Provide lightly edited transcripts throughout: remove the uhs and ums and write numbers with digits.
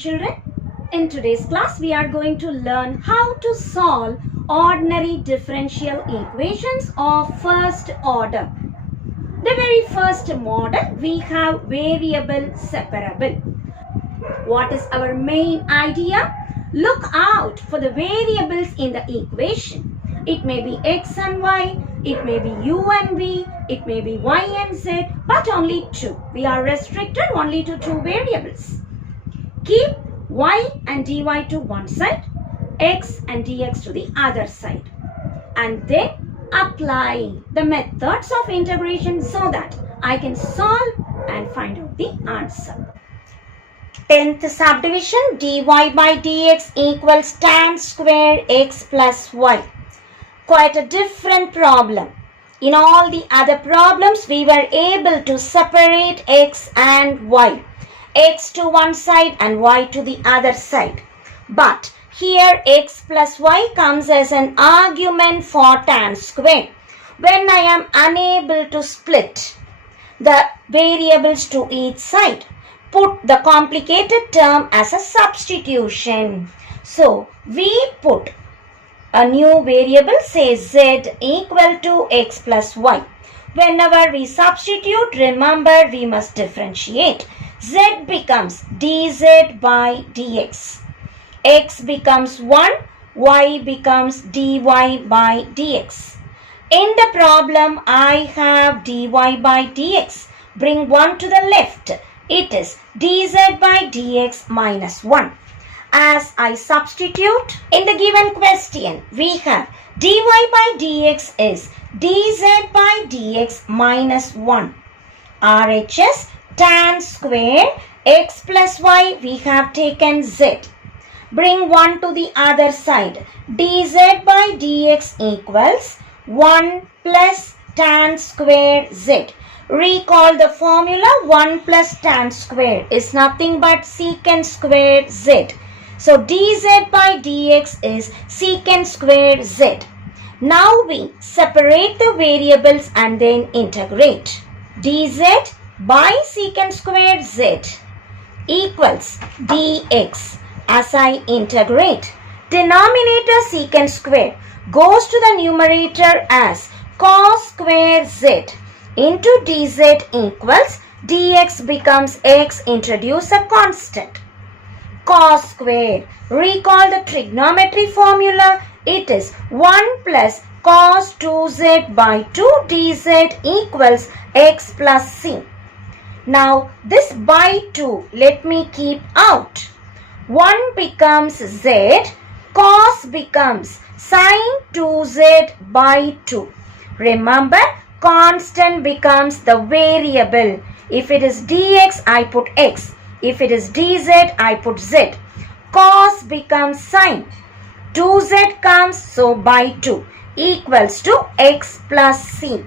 children. In today's class, we are going to learn how to solve ordinary differential equations of first order. The very first model, we have variable separable. What is our main idea? Look out for the variables in the equation. It may be x and y, it may be u and v, it may be y and z, but only two. We are restricted only to two variables. Keep y and dy to one side, x and dx to the other side. And then apply the methods of integration so that I can solve and find out the answer. 10th subdivision, dy by dx equals tan square x plus y. Quite a different problem. In all the other problems, we were able to separate x and y. X to one side and y to the other side. But here x plus y comes as an argument for tan square. When I am unable to split the variables to each side, put the complicated term as a substitution. So we put a new variable, say z equal to x plus y. Whenever we substitute, remember we must differentiate. Z becomes dz by dx. X becomes 1, y becomes dy by dx. In the problem, I have dy by dx. Bring 1 to the left. It is dz by dx minus 1. As I substitute, in the given question, we have dy by dx is dz by dx minus 1. RHS tan square x plus y, we have taken z. Bring 1 to the other side. dz by dx equals 1 plus tan square z. Recall the formula. 1 plus tan square is nothing but secant square z. So dz by dx is secant square z. Now we separate the variables and then integrate. dz by secant square z equals dx. As I integrate, denominator secant square goes to the numerator as cos square z into dz equals dx becomes x. Introduce a constant. Cos square. Recall the trigonometry formula. It is 1 plus cos 2z by 2 dz equals x plus c. Now this by 2 let me keep out. 1 becomes z, cos becomes sin 2z by 2. Remember, constant becomes the variable. If it is dx, I put x. If it is dz, I put z. Cos becomes sin. 2z comes, so by 2 equals to x plus c.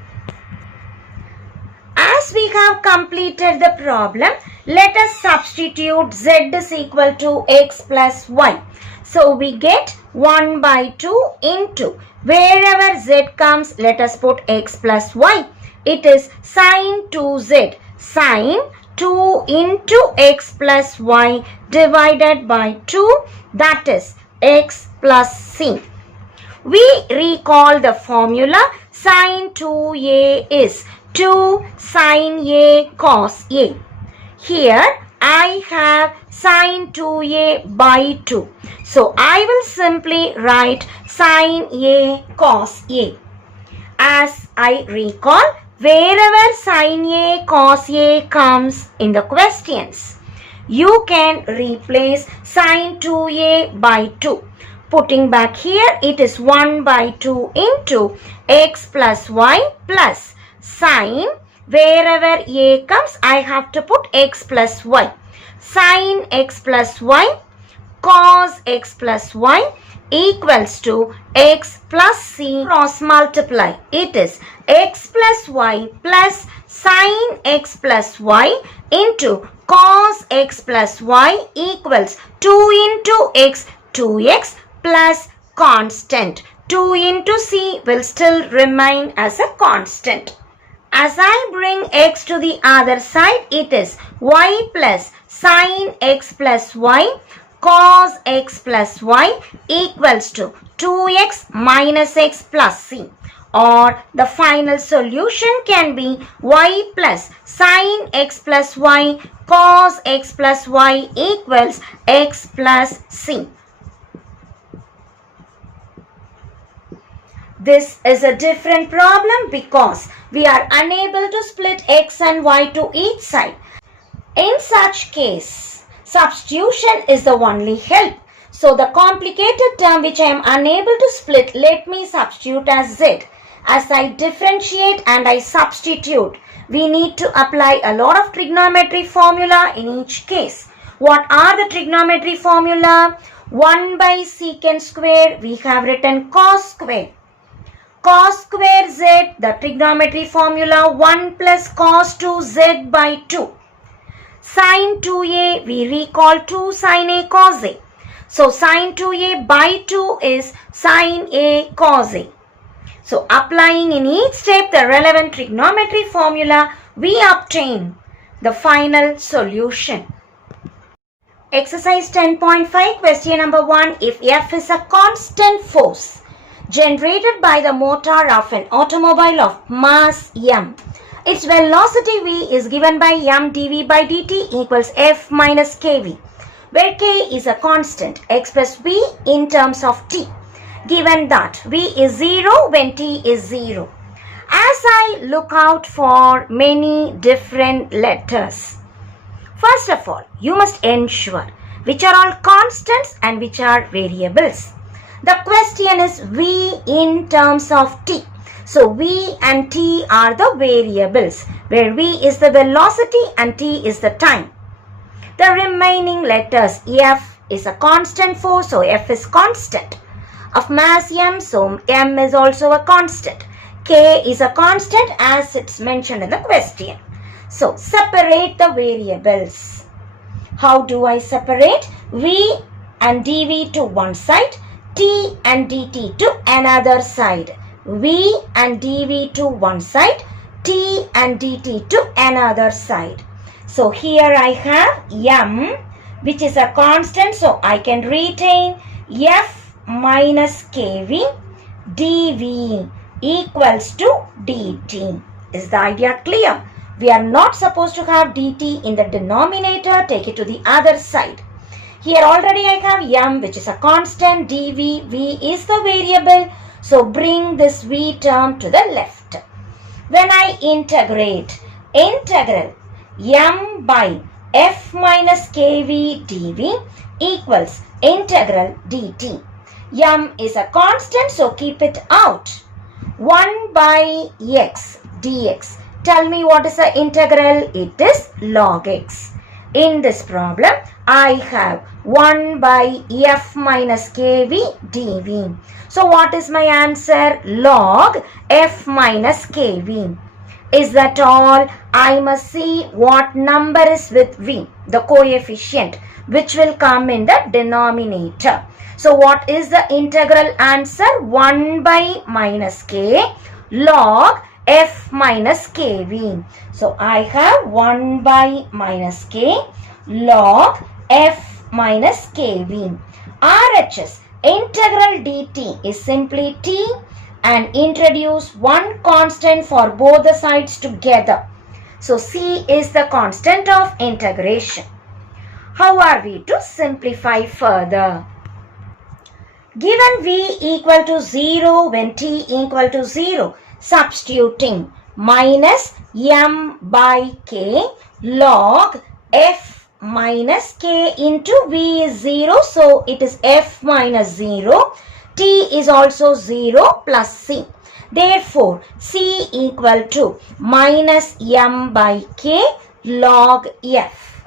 As we have completed the problem, let us substitute z is equal to x plus y. So we get 1 by 2 into, wherever z comes, let us put x plus y. It is sin 2z, sin 2 into x plus y divided by 2, that is x plus c. We recall the formula. Sin 2a is 2 sin a cos a. Here I have sin 2a by 2. So I will simply write sin a cos a. As I recall, wherever sin a cos a comes in the questions, you can replace sin 2a by 2. Putting back here, it is 1 by 2 into x plus y plus sin. Wherever a comes, I have to put x plus y. Sin x plus y cos x plus y equals to x plus c. Cross multiply. It is x plus y plus sin x plus y into cos x plus y equals 2 into x, 2x plus constant. 2 into c will still remain as a constant. As I bring x to the other side, it is y plus sin x plus y cos x plus y equals to 2x minus x plus c. Or the final solution can be y plus sin x plus y cos x plus y equals x plus c. This is a different problem because we are unable to split x and y to each side. In such case, substitution is the only help. So the complicated term which I am unable to split, let me substitute as z. As I differentiate and I substitute, we need to apply a lot of trigonometry formula in each case. What are the trigonometry formula? 1 by secant square, we have written cos square. Cos square z, the trigonometry formula 1 plus cos 2z by 2. Sin 2a, we recall 2 sin a cos a. So sin 2a by 2 is sin a cos a. So applying in each step the relevant trigonometry formula, we obtain the final solution. Exercise 10.5, question number 1. If F is a constant force generated by the motor of an automobile of mass m, its velocity v is given by m dv by dt equals F minus kv, where k is a constant, x plus v in terms of t, given that v is 0 when t is 0. As I look out for many different letters, first of all, you must ensure which are all constants and which are variables. The question is v in terms of t. So v and t are the variables, where v is the velocity and t is the time. The remaining letters, F is a constant force, so F is constant. Of mass m, so m is also a constant. K is a constant as it's mentioned in the question. So separate the variables. How do I separate? V and dv to one side, t and dt to another side. V and dv to one side, t and dt to another side. So here I have m, which is a constant, so I can retain F minus kv dv equals to dt. Is the idea clear? We are not supposed to have dt in the denominator, take it to the other side. Here already I have m, which is a constant, dv, v is the variable, so bring this v term to the left. When I integrate, integral m by f minus kv dv equals integral dt. M is a constant, so keep it out. 1 by x dx. Tell me what is the integral? It is log x. In this problem, I have 1 by f minus kv dv. So what is my answer? Log f minus kv. Is that all? I must see what number is with v, the coefficient, which will come in the denominator. So what is the integral answer? 1 by minus k log f minus kv. So I have 1 by minus k log f minus kv. RHS, integral dt is simply t, and introduce one constant for both the sides together. So c is the constant of integration. How are we to simplify further? Given v equal to 0 when t equal to 0, substituting minus m by k log f minus k into v is 0, so it is f minus 0. T is also 0 plus c. Therefore, c equal to minus m by k log f.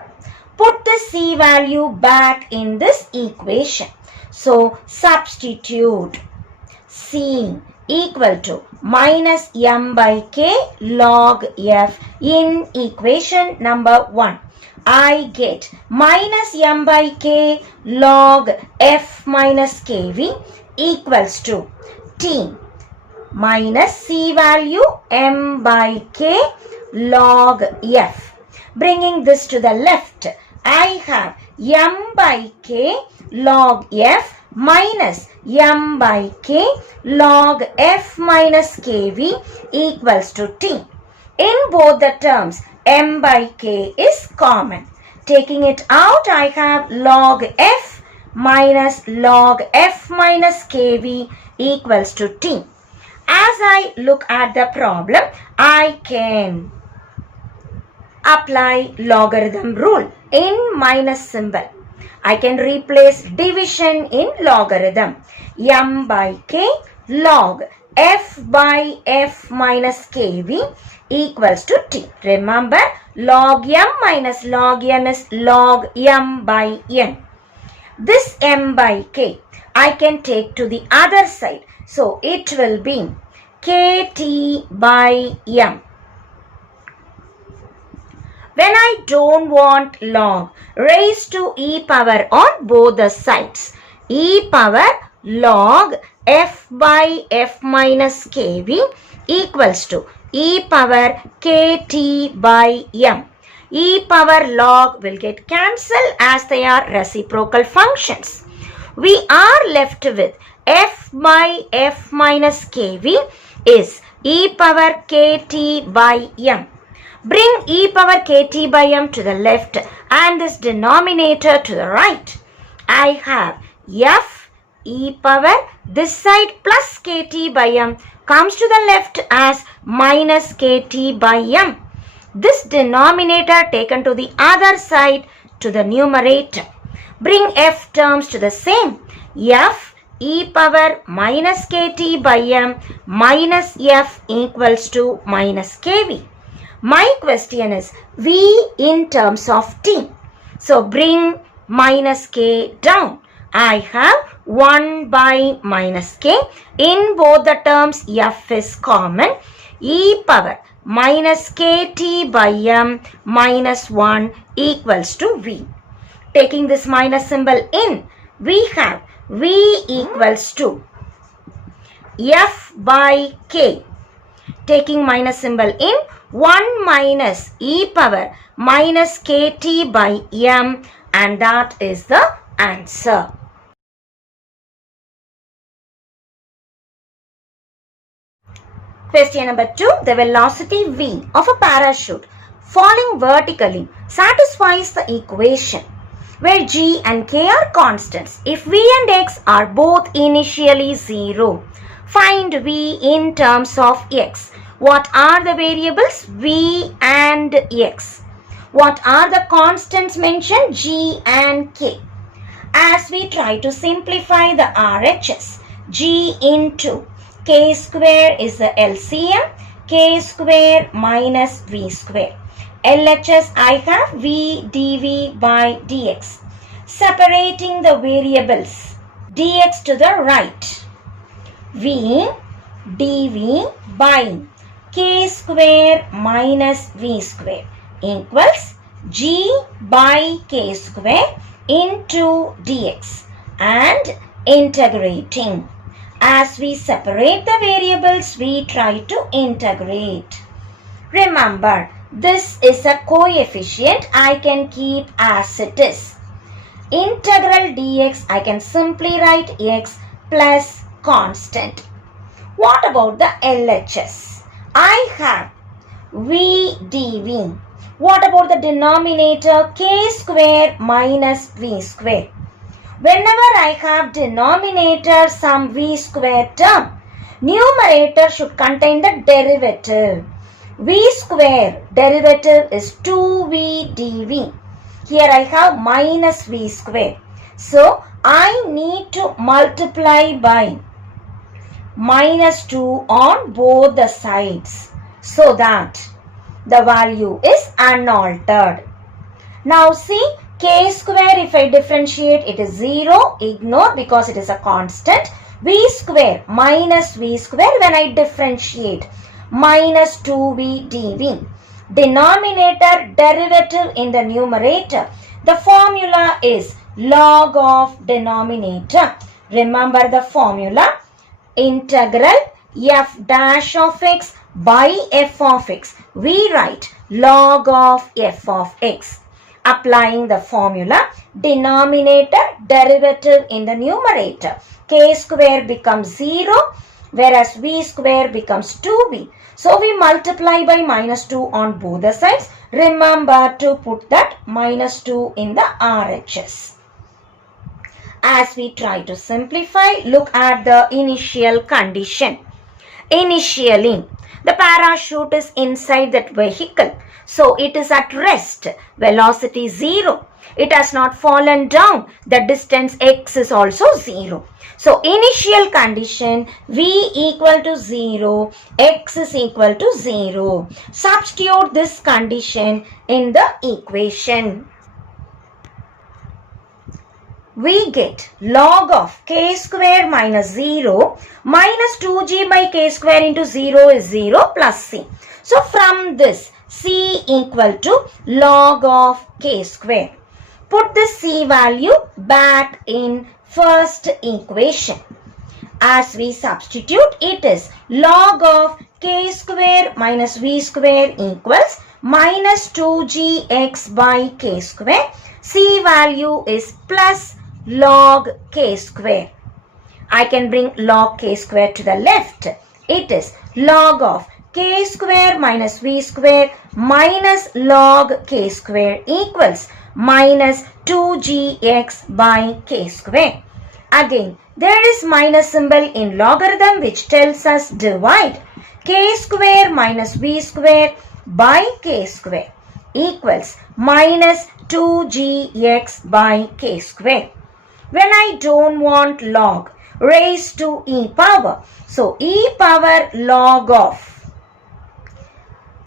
Put the c value back in this equation. So, substitute c equal to minus m by k log f in equation number 1. I get minus m by k log f minus kv equals to t minus C value m by k log f. Bringing this to the left, I have m by k log f minus m by k log f minus kv equals to t. In both the terms, m by k is common. Taking it out, I have log f minus log f minus kv equals to t. As I look at the problem, I can apply logarithm rule in minus symbol. I can replace division in logarithm. M by k log f by f minus kv equals to t. Remember, log m minus log n is log m by n. This m by k I can take to the other side. So it will be kt by m. When I don't want log, raise to e power on both the sides. E power log f by f minus kv equals to e power kt by m. E power log will get cancelled as they are reciprocal functions. We are left with f by f minus kv is e power kt by m. Bring e power kt by m to the left and this denominator to the right. I have f e power this side plus kt by m comes to the left as minus kt by m. This denominator taken to the other side to the numerator. Bring f terms to the same. F e power minus kt by m minus f equals to minus kv. My question is v in terms of t. So bring minus k down. I have 1 by minus k. In both the terms f is common. E power minus kt by m minus 1 equals to v. Taking this minus symbol in, we have v equals to f by k. Taking minus symbol in, 1 minus e power minus kt by m, and that is the answer. Question number 2. The velocity v of a parachute falling vertically satisfies the equation where g and k are constants. If v and x are both initially 0, find v in terms of x. What are the variables v and x? What are the constants mentioned g and k? As we try to simplify the RHS, g into k square is the LCM, k square minus v square. LHS I have v dv by dx. Separating the variables, dx to the right, v dv by k square minus v square equals g by k square into dx, and integrating. As we separate the variables, we try to integrate. Remember, this is a coefficient I can keep as it is. Integral dx, I can simply write x plus constant. What about the LHS? I have v dv. What about the denominator k square minus v square? Whenever I have denominator some v square term, numerator should contain the derivative. V square derivative is 2v dv. Here I have minus v square. So I need to multiply by minus 2 on both the sides so that the value is unaltered. Now see, k square, if I differentiate, it is 0. Ignore because it is a constant. V square minus v square, when I differentiate, minus 2v dv. Denominator derivative in the numerator. The formula is log of denominator. Remember the formula. Integral f dash of x by f of x. We write log of f of x. Applying the formula, denominator derivative in the numerator. K square becomes 0, whereas v square becomes 2b. So we multiply by minus 2 on both the sides. Remember to put that minus 2 in the RHS. As we try to simplify, look at the initial condition. Initially, the parachute is inside that vehicle. So it is at rest. Velocity 0. It has not fallen down. The distance x is also 0. So initial condition v equal to 0, x is equal to 0. Substitute this condition in the equation. We get log of k square minus 0 minus 2g by k square into 0 is 0 plus c. So from this, c equal to log of k square. Put the c value back in first equation. As we substitute, it is log of k square minus v square equals minus 2gx by k square. C value is plus log k square. I can bring log k square to the left. It is log of k square minus v square minus log k square equals minus 2gx by k square. Again, there is minus symbol in logarithm which tells us divide. K square minus v square by k square equals minus 2gx by k square. When I don't want log, raise to e power. So e power log of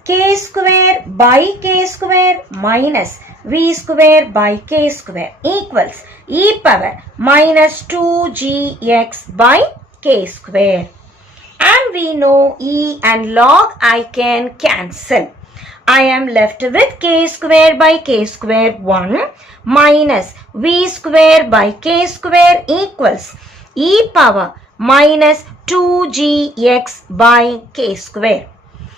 k square by k square minus v square by k square equals e power minus 2gx by k square. And we know e and log I can cancel. I am left with k square by k square 1 minus v square by k square equals e power minus 2gx by k square.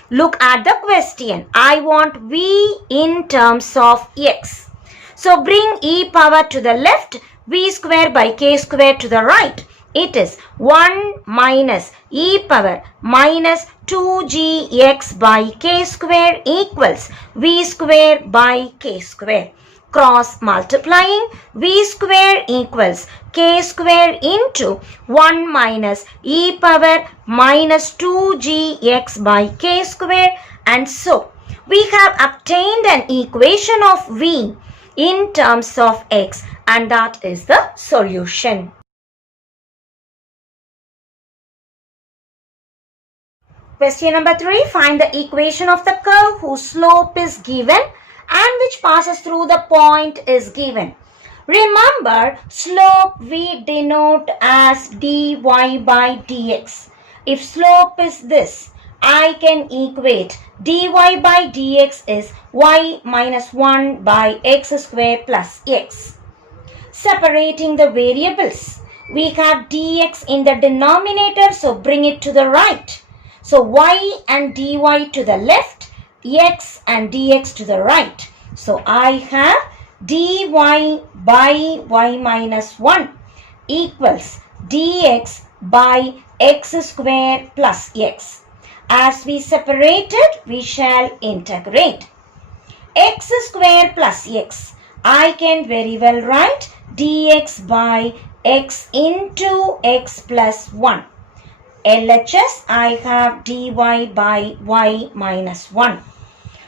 Look at the question. I want v in terms of x. So bring e power to the left, v square by k square to the right. It is 1 minus e power minus 2gx by k square equals v square by k square. Cross multiplying, v square equals k square into 1 minus e power minus 2gx by k square, and so we have obtained an equation of v in terms of x, and that is the solution. Question number 3. Find the equation of the curve whose slope is given and which passes through the point is given. Remember, slope we denote as dy by dx. If slope is this, I can equate dy by dx is y minus 1 by x square plus x. Separating the variables, we have dx in the denominator, so bring it to the right. So y and dy to the left, x and dx to the right. So I have dy by y minus 1 equals dx by x square plus x. As we separated, we shall integrate. X square plus x, I can very well write dx by x into x plus 1. LHS, I have dy by y minus 1.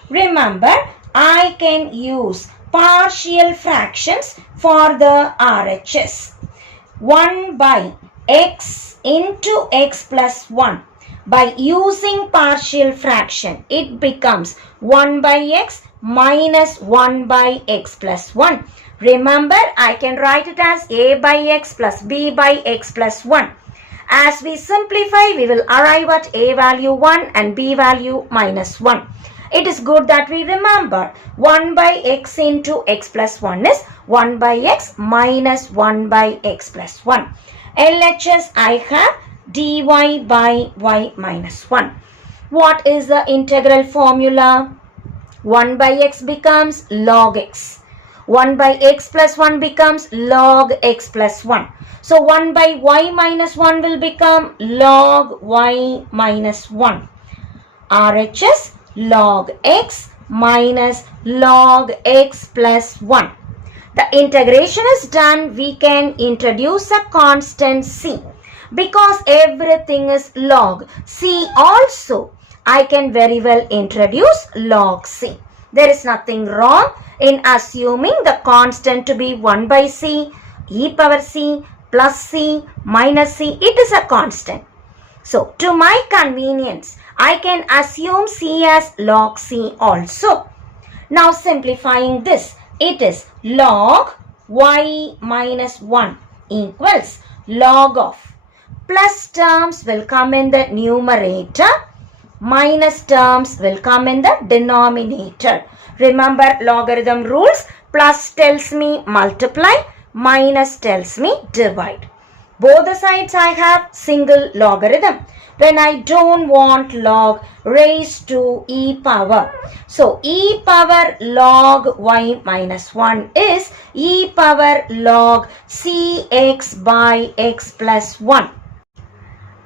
Remember, I can use partial fractions for the RHS. 1 by x into x plus 1. By using partial fraction, it becomes 1 by x minus 1 by x plus 1. Remember, I can write it as a by x plus b by x plus 1. As we simplify, we will arrive at a value 1 and b value minus 1. It is good that we remember 1 by x into x plus 1 is 1 by x minus 1 by x plus 1. LHS, I have dy by y minus 1. What is the integral formula? 1 by x becomes log x. 1 by x plus 1 becomes log x plus 1. So 1 by y minus 1 will become log y minus 1. RHS log x minus log x plus 1. The integration is done. We can introduce a constant c. Because everything is log c also, I can very well introduce log c. There is nothing wrong in assuming the constant to be 1 by c, e power c, plus c, minus c. It is a constant. So, to my convenience, I can assume c as log c also. Now, simplifying this, it is log y minus 1 equals log of. Plus terms will come in the numerator. Minus terms will come in the denominator. Remember logarithm rules. Plus tells me multiply. Minus tells me divide. Both the sides I have single logarithm. When I don't want log, raise to e power. So e power log y minus 1 is e power log cx by x plus 1.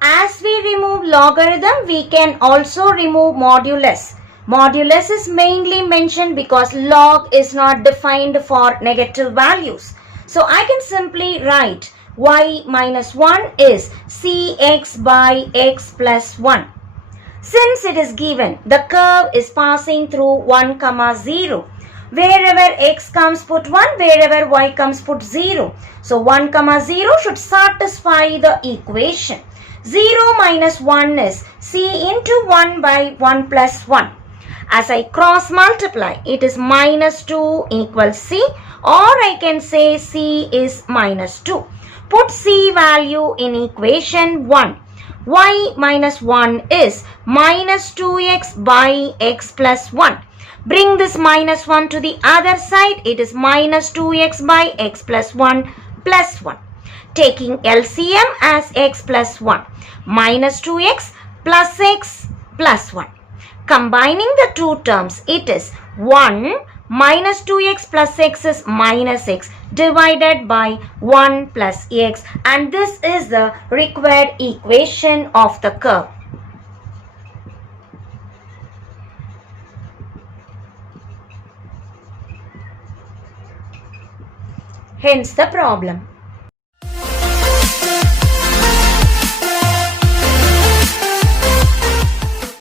As we remove logarithm, we can also remove modulus. Modulus is mainly mentioned because log is not defined for negative values. So I can simply write y minus 1 is cx by x plus 1. Since it is given, the curve is passing through 1, 0. Wherever x comes, put 1. Wherever y comes, put 0. So 1, 0 should satisfy the equation. 0 minus 1 is c into 1 by 1 plus 1. As I cross multiply, it is minus 2 equals c, or I can say c is minus 2. Put c value in equation 1. Y minus 1 is minus 2x by x plus 1. Bring this minus 1 to the other side. It is minus 2x by x plus 1 plus 1. Taking LCM as x plus 1. Minus 2x plus x plus 1. Combining the two terms, it is 1 minus 2x plus x is minus x divided by 1 plus x, and this is the required equation of the curve. Hence the problem.